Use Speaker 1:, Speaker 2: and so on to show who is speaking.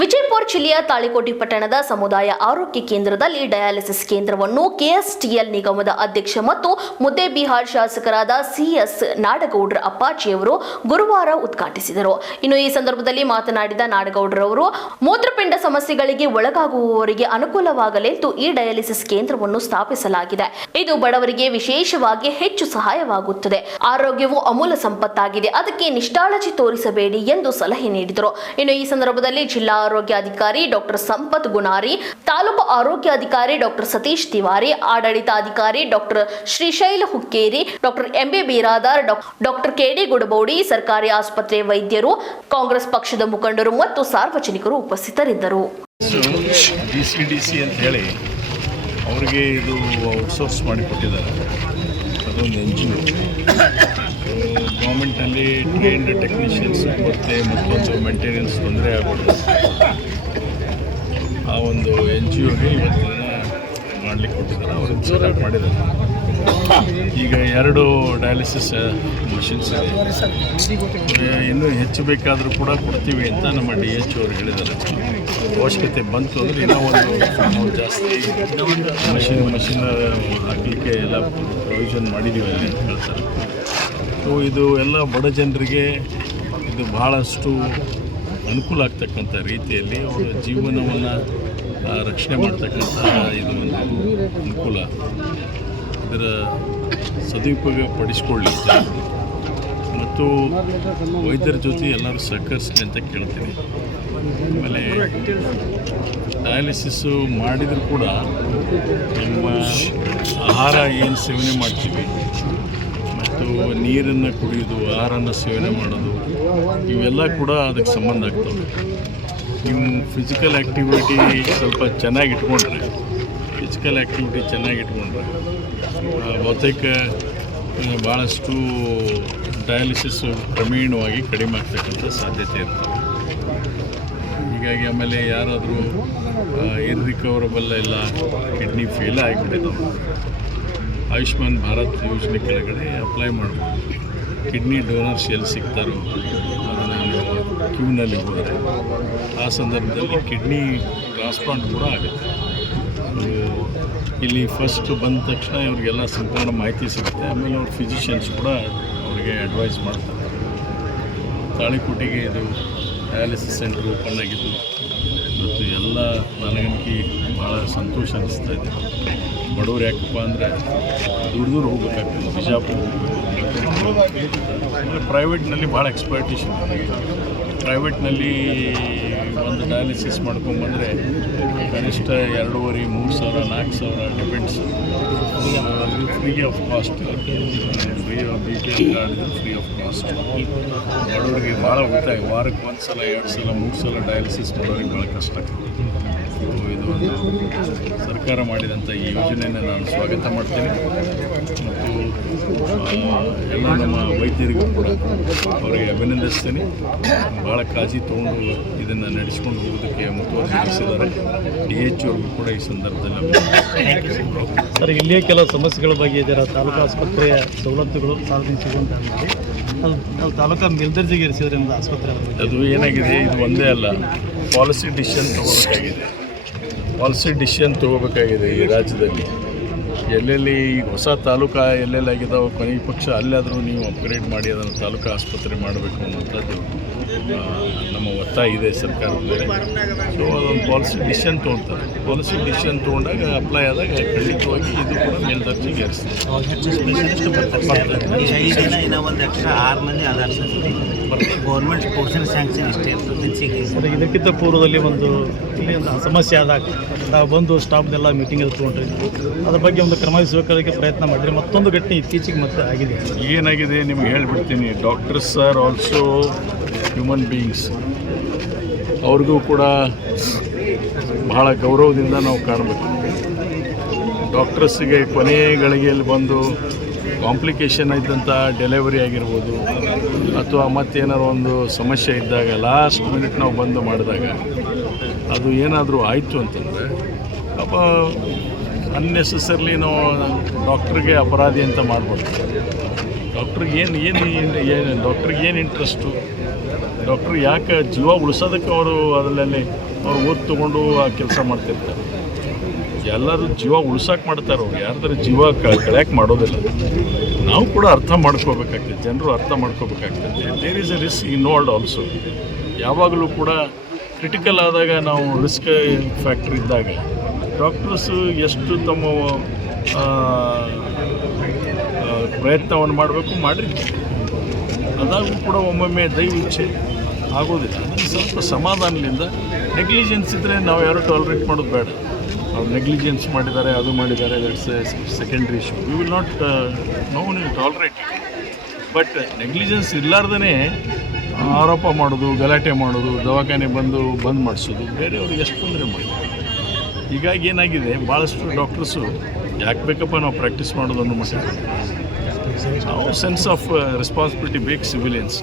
Speaker 1: ವಿಜಯಪುರ ಜಿಲ್ಲೆಯ ತಾಳಿಕೋಟಿ ಪಟ್ಟಣದ ಸಮುದಾಯ ಆರೋಗ್ಯ ಕೇಂದ್ರದಲ್ಲಿ ಡಯಾಲಿಸಿಸ್ ಕೇಂದ್ರವನ್ನು ಕೆಎಸ್ಟಿಎಲ್ ನಿಗಮದ ಅಧ್ಯಕ್ಷ ಮತ್ತು ಮುದ್ದೇಬಿಹಾರ್ ಶಾಸಕರಾದ ಸಿಎಸ್ ನಾಡಗೌಡ್ರ ಅಪ್ಪಾಜಿಯವರು ಗುರುವಾರ ಉದ್ಘಾಟಿಸಿದರು. ಇನ್ನು ಈ ಸಂದರ್ಭದಲ್ಲಿ ಮಾತನಾಡಿದ ನಾಡಗೌಡ್ರವರು, ಮೂತ್ರಪಿಂಡ ಸಮಸ್ಯೆಗಳಿಗೆ ಒಳಗಾಗುವವರಿಗೆ ಅನುಕೂಲವಾಗಲೆಂದು ಈ ಡಯಾಲಿಸಿಸ್ ಕೇಂದ್ರವನ್ನು ಸ್ಥಾಪಿಸಲಾಗಿದೆ. ಇದು ಬಡವರಿಗೆ ವಿಶೇಷವಾಗಿ ಹೆಚ್ಚು ಸಹಾಯವಾಗುತ್ತದೆ. ಆರೋಗ್ಯವು ಅಮೂಲ ಸಂಪತ್ತಾಗಿದೆ. ಅದಕ್ಕೆ ನಿಷ್ಠಾಳಜಿ ತೋರಿಸಬೇಡಿ ಎಂದು ಸಲಹೆ ನೀಡಿದರು. ಇನ್ನು ಈ ಸಂದರ್ಭದಲ್ಲಿ ಜಿಲ್ಲಾ ಆರೋಗ್ಯಾಧಿಕಾರಿ ಡಾಕ್ಟರ್ ಸಂಪತ್ ಗುಣಾರಿ, ತಾಲೂಕು ಆರೋಗ್ಯಾಧಿಕಾರಿ ಡಾಕ್ಟರ್ ಸತೀಶ್ ತಿವಾರಿ, ಆಡಳಿತಾಧಿಕಾರಿ doctor Shrishaila Hukkeri, doctor MB Biradar doctor KD Gudabaudi, ಸರ್ಕಾರಿ ಆಸ್ಪತ್ರೆ ವೈದ್ಯರು, ಕಾಂಗ್ರೆಸ್ ಪಕ್ಷದ ಮುಖಂಡರು ಮತ್ತು ಸಾರ್ವಜನಿಕರು ಉಪಸ್ಥಿತರಿದ್ದರು.
Speaker 2: ಅವ್ರಿಗೆ ಇದು ಔಟ್ಸೋರ್ಸ್ ಮಾಡಿಕೊಟ್ಟಿದ್ದಾರೆ. ಅದೊಂದು ಎನ್ ಜಿ ಒ ಗೌರ್ಮೆಂಟ್ನಲ್ಲಿ ಟ್ರೈನ್ಡ್ ಟೆಕ್ನಿಷಿಯನ್ಸ್ ಮತ್ತು ಮತ್ತೊಂದು ಮೇಂಟೆನೆನ್ಸ್ ತೊಂದರೆ ಆಗ್ಬಿಡುತ್ತೆ. ಆ ಒಂದು ಎನ್ ಜಿ ಒಗೆ ಇವತ್ತಿನ ಮಾಡಲಿಕ್ಕೆ ಕೊಟ್ಟಿದ್ದಾರೆ. ಅವರು ಸೆಲೆಕ್ಟ್ ಮಾಡಿದ್ದಾರೆ. ಈಗ ಎರಡು ಡಯಾಲಿಸಿಸ್ ಮಷಿನ್ಸ್ ಇದೆ. ಇನ್ನೂ ಹೆಚ್ಚು ಬೇಕಾದರೂ ಕೂಡ ಕೊಡ್ತೀವಿ ಅಂತ ನಮ್ಮ ಡಿ ಎಚ್ ಅವರು ಹೇಳಿದ್ದಾರೆ. ಅವಶ್ಯಕತೆ ಬಂತು ಅಂದರೆ ಇನ್ನೂ ಒಂದು ಜಾಸ್ತಿ ಮಷಿನ್ ಮಷಿನ್ ಹಾಕಲಿಕ್ಕೆ ಎಲ್ಲ ಪ್ರೊವಿಷನ್ ಮಾಡಿದ್ದೀವಿ ಅಂತ ಹೇಳ್ತಾರೆ. ಸೊ ಇದು ಎಲ್ಲ ಬಡ ಜನರಿಗೆ ಇದು ಭಾಳಷ್ಟು ಅನುಕೂಲ ಆಗ್ತಕ್ಕಂಥ ರೀತಿಯಲ್ಲಿ ಅವರ ಜೀವನವನ್ನು ರಕ್ಷಣೆ ಮಾಡ್ತಕ್ಕಂಥ ಇದು ಒಂದು ಅನುಕೂಲ. ಇದರ ಸದುಪಯೋಗ ಪಡಿಸ್ಕೊಳ್ಳಿ ಮತ್ತು ವೈದ್ಯರ ಜೊತೆ ಎಲ್ಲರೂ ಸಹಕರಿಸಲಿ ಅಂತ ಕೇಳ್ತೀನಿ. ಆಮೇಲೆ ಡಯಾಲಿಸಿಸ್ಸು ಮಾಡಿದರೂ ಕೂಡ ನಮ್ಮ ಆಹಾರ ಏನು ಸೇವನೆ ಮಾಡ್ತೀವಿ? ಮತ್ತು ನೀರನ್ನು ಕುಡಿಯೋದು ಆಹಾರನ ಸೇವನೆ ಮಾಡೋದು, ಇವೆಲ್ಲ ಕೂಡ ಅದಕ್ಕೆ ಸಂಬಂಧ ಆಗ್ತವೆ. ನೀವು ಫಿಸಿಕಲ್ ಆ್ಯಕ್ಟಿವಿಟಿ ಸ್ವಲ್ಪ ಚೆನ್ನಾಗಿ ಇಟ್ಕೊಂಡ್ರೆ ಫಿಸಿಕಲ್ ಆ್ಯಕ್ಟಿವಿಟಿ ಚೆನ್ನಾಗಿ ಇಟ್ಕೊಂಡ್ರೆ ಬಹುತೇಕ ಭಾಳಷ್ಟು ಡಯಾಲಿಸಿಸ್ ಕ್ರಮೇಣವಾಗಿ ಕಡಿಮೆ ಆಗ್ತಕ್ಕಂಥ ಸಾಧ್ಯತೆ ಇರ್ತದೆ. ಹೀಗಾಗಿ ಆಮೇಲೆ ಯಾರಾದರೂ ಇರ್ರಿಕವರಬಲ್ ಇಲ್ಲ ಕಿಡ್ನಿ ಫೇಲ್ ಆಗಿಬಿಟ್ಟಿದ್ದಾವೆ. ಆಯುಷ್ಮಾನ್ ಭಾರತ್ ಯೋಜನೆ ಕೆಳಗಡೆ ಅಪ್ಲೈ ಮಾಡ್ಬೋದು. ಕಿಡ್ನಿ ಡೋನರ್ಸ್ ಎಲ್ಲಿ ಸಿಗ್ತಾರೋ ಅದನ್ನು ಕ್ಯೂನಲ್ಲಿ ಹೋದರೆ ಆ ಸಂದರ್ಭದಲ್ಲಿ ಕಿಡ್ನಿ ಟ್ರಾನ್ಸ್ಪ್ಲಾಂಟ್ ಕೂಡ ಆಗುತ್ತೆ. ಇಲ್ಲಿ ಫಸ್ಟ್ ಬಂದ ತಕ್ಷಣ ಇವ್ರಿಗೆಲ್ಲ ಸಂಪೂರ್ಣ ಮಾಹಿತಿ ಸಿಗುತ್ತೆ. ಆಮೇಲೆ ಅವ್ರ ಫಿಸಿಷಿಯನ್ಸ್ ಕೂಡ ಅವರಿಗೆ ಅಡ್ವೈಸ್ ಮಾಡ್ತಾರೆ. ತಾಳಿಕೋಟೆಗೆ ಇದು ಡಯಾಲಿಸಿಸ್ ಸೆಂಟ್ರ್ ಓಪನ್ ಆಗಿದ್ದು. ಮತ್ತು ಎಲ್ಲ ನನಗನ್ಕಿ ಭಾಳ ಸಂತೋಷ ಅನಿಸ್ತಾ ಇದೆ. ಬಡವ್ರು ಯಾಕಪ್ಪ ಅಂದರೆ ದೂರ ದೂರ ಹೋಗ್ಬೇಕಾಗ್ತದೆ. ಬಿಜಾಪುರ ಹೋಗ್ಬೇಕು ಪ್ರೈವೇಟ್ನಲ್ಲಿ ಭಾಳ ಎಕ್ಸ್ಪರ್ಟೇಷನ್ ಪ್ರೈವೇಟ್ನಲ್ಲಿ ಒಂದು ಡಯಾಲಿಸಿಸ್ ಮಾಡ್ಕೊಂಬಂದರೆ ಕನಿಷ್ಠ ಎರಡೂವರೆ, ಮೂರು ಸಾವಿರ, ನಾಲ್ಕು ಸಾವಿರ depends free of cost free of B P L card free of cost ಬಡವರಿಗೆ ಭಾಳ ಉಳಿತಾಯ. ವಾರಕ್ಕೆ ಒಂದು ಸಲ ಎರಡು ಸಲ ಮೂರು ಸಲ ಡಯಾಲಿಸಿಸ್ ಮಾಡೋರಿಗೆ ಭಾಳ ಕಷ್ಟ. ಆಗ್ತದೆ ಸರ್ಕಾರ ಮಾಡಿದಂಥ ಈ ಯೋಜನೆಯನ್ನು ನಾನು ಸ್ವಾಗತ ಮಾಡ್ತೇನೆ. ಮತ್ತು ಎಲ್ಲ ನಮ್ಮ ವೈದ್ಯರಿಗೂ ಕೂಡ ಅವರಿಗೆ ಅಭಿನಂದಿಸ್ತೇನೆ. ಭಾಳ ಕಾಳಜಿ ತೊಗೊಂಡು ಇದನ್ನು ನಡೆಸ್ಕೊಂಡು ಹೋಗೋದಕ್ಕೆ ಮುತುವರ್ಜಿಸಿದ್ದಾರೆ ಡಿ ಎಚ್ ಅವ್ರಿಗೂ ಕೂಡ ಈ ಸಂದರ್ಭದಲ್ಲಿ.
Speaker 3: ಸರ್ ಇಲ್ಲಿಯೇ ಕೆಲವು ಸಮಸ್ಯೆಗಳ ಬಗ್ಗೆ ಇದರ ತಾಲೂಕು ಆಸ್ಪತ್ರೆಯ ಸವಲತ್ತುಗಳು ಸಾರ್ವಜನಿಕ ಸಿಗುವಂತ ಅದು ನಾವು ತಾಲೂಕಾ ಮೇಲ್ದರ್ಜೆಗೆ ಇರಿಸಿದ್ರಿಂದ ಆಸ್ಪತ್ರೆ
Speaker 2: ಅದು ಏನಾಗಿದೆ? ಇದು ಒಂದೇ ಅಲ್ಲ. ಪಾಲಿಸಿ ಡಿಸಿಷನ್ ತೊಗೋಬೇಕಾಗಿದೆ ಪಾಲಿಸಿ ಡಿಸಿಷನ್ ತೊಗೋಬೇಕಾಗಿದೆ ಈ ರಾಜ್ಯದಲ್ಲಿ. ಎಲ್ಲೆಲ್ಲಿ ಈಗ ಹೊಸ ತಾಲೂಕು ಎಲ್ಲೆಲ್ಲಾಗಿದ್ದಾವೆ ಕೊನೆಯ ಪಕ್ಷ, ಅಲ್ಲಾದರೂ ನೀವು ಅಪ್ಗ್ರೇಡ್ ಮಾಡಿ ಅದನ್ನು ತಾಲೂಕು ಆಸ್ಪತ್ರೆ ಮಾಡಬೇಕು ಅನ್ನೋಂಥದ್ದು ನಮ್ಮ ಒತ್ತಾಯ ಇದೆ ಸರ್ಕಾರದ ಮೇಲೆ ಸೊ ಅದೊಂದು ಪಾಲಿಸಿ ಡಿಸಿಷನ್ ತೊಗೊಳ್ತಾರೆ ಪಾಲಿಸಿ ಡಿಸಿಷನ್ ತೊಗೊಂಡಾಗ ಅಪ್ಲೈ ಆದಾಗ ಖಂಡಿತವಾಗಿ ಇದು ಕೂಡ ಮೇಲ್ದರ್ಜೆಗೆ
Speaker 4: ಗೌರ್ಮೆಂಟ್ ಪೋರ್ಷನ್ ಸ್ಯಾಂಕ್ಷನ್ ಇಷ್ಟೇ
Speaker 3: ಇದಕ್ಕಿಂತ ಪೂರ್ವದಲ್ಲಿ ಒಂದು ಇಲ್ಲಿ ಒಂದು ಸಮಸ್ಯೆ ಆದಾಗ ನಾವು ಬಂದು ಸ್ಟಾಫ್ನೆಲ್ಲ ಮೀಟಿಂಗ್ ತೊಗೊಂಡ್ರಿ ಅದ್ರ ಬಗ್ಗೆ ಒಂದು ಕ್ರಮ ವಹಿಸೋಕೆ ಪ್ರಯತ್ನ ಮಾಡಿದ್ರೆ ಮತ್ತೊಂದು ಘಟನೆ ಇತ್ತೀಚೆಗೆ ಮತ್ತೆ ಆಗಿದೆ.
Speaker 2: ಏನಾಗಿದೆ ನಿಮ್ಗೆ ಹೇಳ್ಬಿಡ್ತೀನಿ. Doctors are also human beings ಅವ್ರಿಗೂ ಕೂಡ ಬಹಳ ಗೌರವದಿಂದ ನಾವು ಕಾಣಬೇಕು. ಡಾಕ್ಟರ್ಸಿಗೆ ಕೊನೆ ಗಳಿಗೆಯಲ್ಲಿ ಬಂದು ಕಾಂಪ್ಲಿಕೇಶನ್ ಇದ್ದಂಥ ಡೆಲಿವರಿ ಆಗಿರ್ಬೋದು, ಅಥವಾ ಮತ್ತೇನಾರು ಒಂದು ಸಮಸ್ಯೆ ಇದ್ದಾಗ ಲಾಸ್ಟ್ ಮಿನಿಟ್ ನಾವು ಬಂದು ಮಾಡಿದಾಗ ಅದು ಏನಾದರೂ ಆಯಿತು ಅಂತಂದರೆ ಅಪ್ಪ ಅನ್ನೆಸೆಸರ್ಲಿ ನಾವು ಡಾಕ್ಟ್ರಿಗೆ ಅಪರಾಧಿ ಅಂತ ಮಾಡ್ಬಾರ್ದು ಡಾಕ್ಟ್ರಿಗೆ ಏನು ಏನು ಏನು ಡಾಕ್ಟ್ರಿಗೆ ಏನು ಇಂಟ್ರೆಸ್ಟು ಡಾಕ್ಟ್ರ್ ಯಾಕೆ ಜೀವ ಉಳಿಸೋದಕ್ಕೆ ಅವರು ಅದರಲ್ಲಿ ಅವ್ರು ಓದ್ ತೊಗೊಂಡು ಆ ಕೆಲಸ ಮಾಡ್ತಿರ್ತಾರೆ? ಎಲ್ಲರೂ ಜೀವ ಉಳ್ಸೋಕೆ ಮಾಡ್ತಾರೆ ಅವ್ರು. ಯಾರ್ದಾರು ಜೀವ ಕಳ್ಯಾಕೆ ಮಾಡೋದಿಲ್ಲ. ನಾವು ಕೂಡ ಅರ್ಥ ಮಾಡ್ಕೋಬೇಕಾಗ್ತದೆ. ಜನರು ಅರ್ಥ ಮಾಡ್ಕೋಬೇಕಾಗ್ತದೆ. There is a risk involved also ಯಾವಾಗಲೂ ಕೂಡ ಕ್ರಿಟಿಕಲ್ ಆದಾಗ ನಾವು ರಿಸ್ಕ್ ಫ್ಯಾಕ್ಟ್ರಿ ಇದ್ದಾಗ ಡಾಕ್ಟರ್ಸು ಎಷ್ಟು ತಮ್ಮ ಪ್ರಯತ್ನವನ್ನು ಮಾಡಬೇಕು, ಮಾಡಿರಿ. ಅದಾಗೂ ಕೂಡ ಒಮ್ಮೊಮ್ಮೆ ದೈವ ಇಚ್ಛೆ ಆಗೋದಿಲ್ಲ. ಸ್ವಲ್ಪ ಸಮಾಧಾನದಿಂದ ನೆಗ್ಲಿಜೆನ್ಸ್ ಇದ್ದರೆ ನಾವು ಯಾರು ಟಾಲರೇಟ್ ಮಾಡೋದು ಬೇಡ. ಅವ್ರು ನೆಗ್ಲಿಜೆನ್ಸ್ ಮಾಡಿದ್ದಾರೆ, ಅದು ಮಾಡಿದ್ದಾರೆ that's secondary issue we will not no will tolerate but negligence ಇರಲಾರ್ದೇ ಆರೋಪ ಮಾಡೋದು, ಗಲಾಟೆ ಮಾಡೋದು, ದವಾಖಾನೆ ಬಂದು ಬಂದ್ ಮಾಡಿಸೋದು, ಬೇರೆಯವ್ರಿಗೆ ಎಷ್ಟು ತೊಂದರೆ ಮಾಡಿ ಹೀಗಾಗಿ ಏನಾಗಿದೆ, ಭಾಳಷ್ಟು ಡಾಕ್ಟರ್ಸು ಯಾಕೆ ಬೇಕಪ್ಪ ನಾವು ಪ್ರಾಕ್ಟೀಸ್ ಮಾಡೋದು ಅನ್ನೋ Our sense of uh, responsibility big civilians.